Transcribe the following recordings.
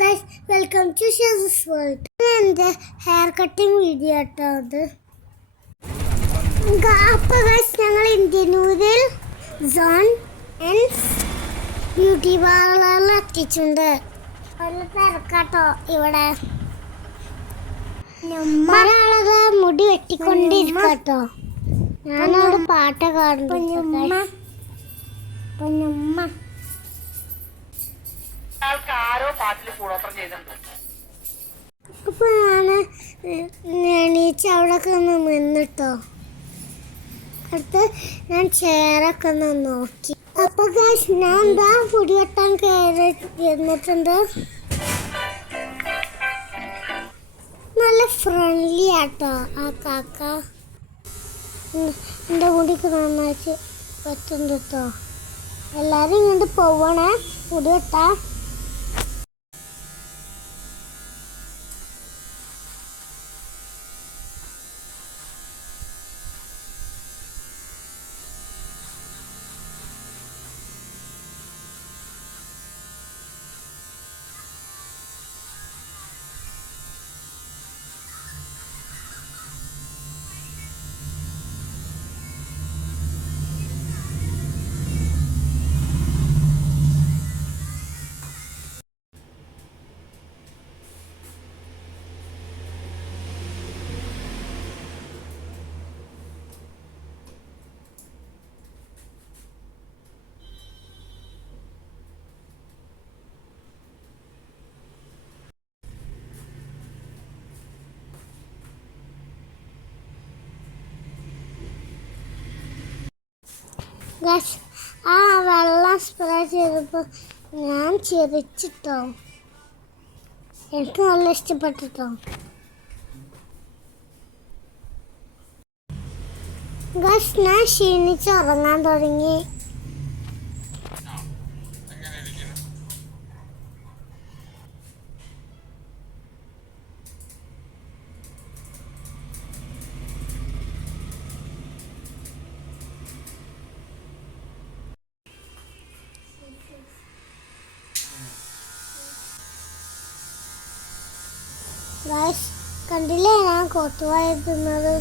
Guys, welcome to Shez world. എൻ്റെ hair cutting video കേട്ടോ അത്. അപ്പോൾ ഗൈസ്, ഞങ്ങൾ ഇന്ത്യനൂരിൽ സോൺ ആൻഡ് ബ്യൂട്ടി പാർലറിൽ എത്തിയിട്ടുണ്ട്. നല്ല തിരക്കാട്ടോ ഇവിടെ. ഒരാളത് മുടി വെട്ടിക്കൊണ്ടിരിക്കട്ടോ. ഞാനവിടെ പാട്ട് കാണുന്നു. അപ്പൊ ഞാന് എണീച്ച് അവിടെ ഒന്ന് നിന്നിട്ടോ. അടുത്ത് ഞാൻ ചെയറൊക്കെ ഒന്ന് നോക്കി. അപ്പൊ ഞാൻ എന്താ പൊടി വെട്ടാൻ കയറി ഇരുന്നിട്ടുണ്ട്. നല്ല ഫ്രണ്ട്ലി ആട്ടോ ആ കാക്ക. എൻ്റെ മുടിക്ക് നന്നായിട്ട് പറ്റുന്നുണ്ട് കേട്ടോ. എല്ലാവരും ഇങ്ങോട്ട് പോവണേ മുടി വെട്ടാ. ആ വെള്ളം സ്പ്രേ ചെയ്തപ്പോൾ ഞാൻ ചിരിച്ചിട്ടോ. എനിക്ക് നല്ല ഇഷ്ടപ്പെട്ടിട്ടോ. ഞാൻ ക്ഷീണിച്ച് ഉറങ്ങാൻ തുടങ്ങി. കണ്ടില്ലേ ഞാൻ കൊത്തുവായിരുന്നത്.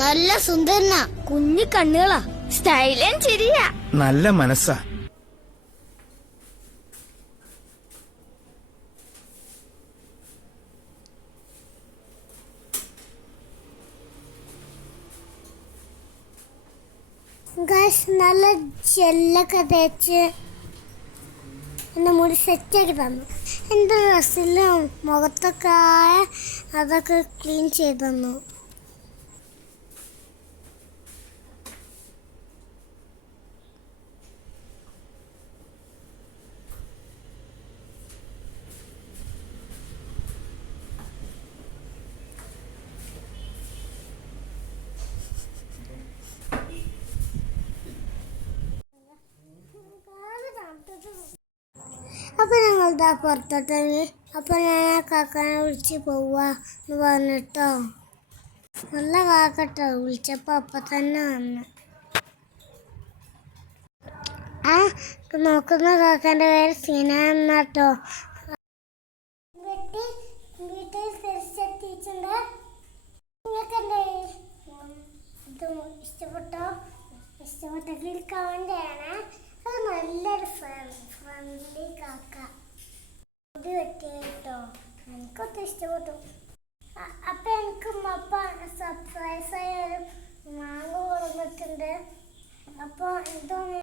നല്ല സുന്ദരനാ, കുഞ്ഞു കണ്ണുകളാ, സ്റ്റൈലൻ ശരിയാ, നല്ല മനസ്സാ. നല്ല ജെല്ലൊക്കെ തേച്ച് എൻ്റെ മുടി സെറ്റാക്കി തന്നു. എൻ്റെ ഡ്രസ്സിലും മുഖത്തൊക്കെ അതൊക്കെ ക്ലീൻ ചെയ്ത് തന്നു. അപ്പോൾ ഞങ്ങളുടെ പുറത്തോട്ടിറങ്ങി. അപ്പോൾ ഞാൻ ആ കാക്കനെ വിളിച്ച് പോവാ എന്ന് പറഞ്ഞിട്ടോ. നല്ല കാക്കട്ടോ, വിളിച്ചപ്പോൾ അപ്പം തന്നെ വന്നു. ആ നോക്കുന്ന കാക്കൻ്റെ പേര് സീന എന്നാട്ടോ. വീട്ടിൽ തിരിച്ചെത്തിയിട്ടുണ്ട്. നിങ്ങൾക്ക് എൻ്റെ ഇത് ഇഷ്ടപ്പെട്ടോ? ഇഷ്ടപ്പെട്ടെങ്കിൽ കമൻ്റ് ചെയ്യണേ. അത് നല്ലൊരു ഫ്രണ്ട്ലി കാക്ക. മുടി വെട്ടി കേട്ടോ. എനിക്കൊക്കെ ഇഷ്ടപ്പെട്ടു. അപ്പൊ എനിക്ക് ഉമ്മപ്പ സർപ്രൈസ് ആയ ഒരു മാങ്ങ കൊടുത്തിട്ടുണ്ട്. അപ്പൊ എന്തോന്ന്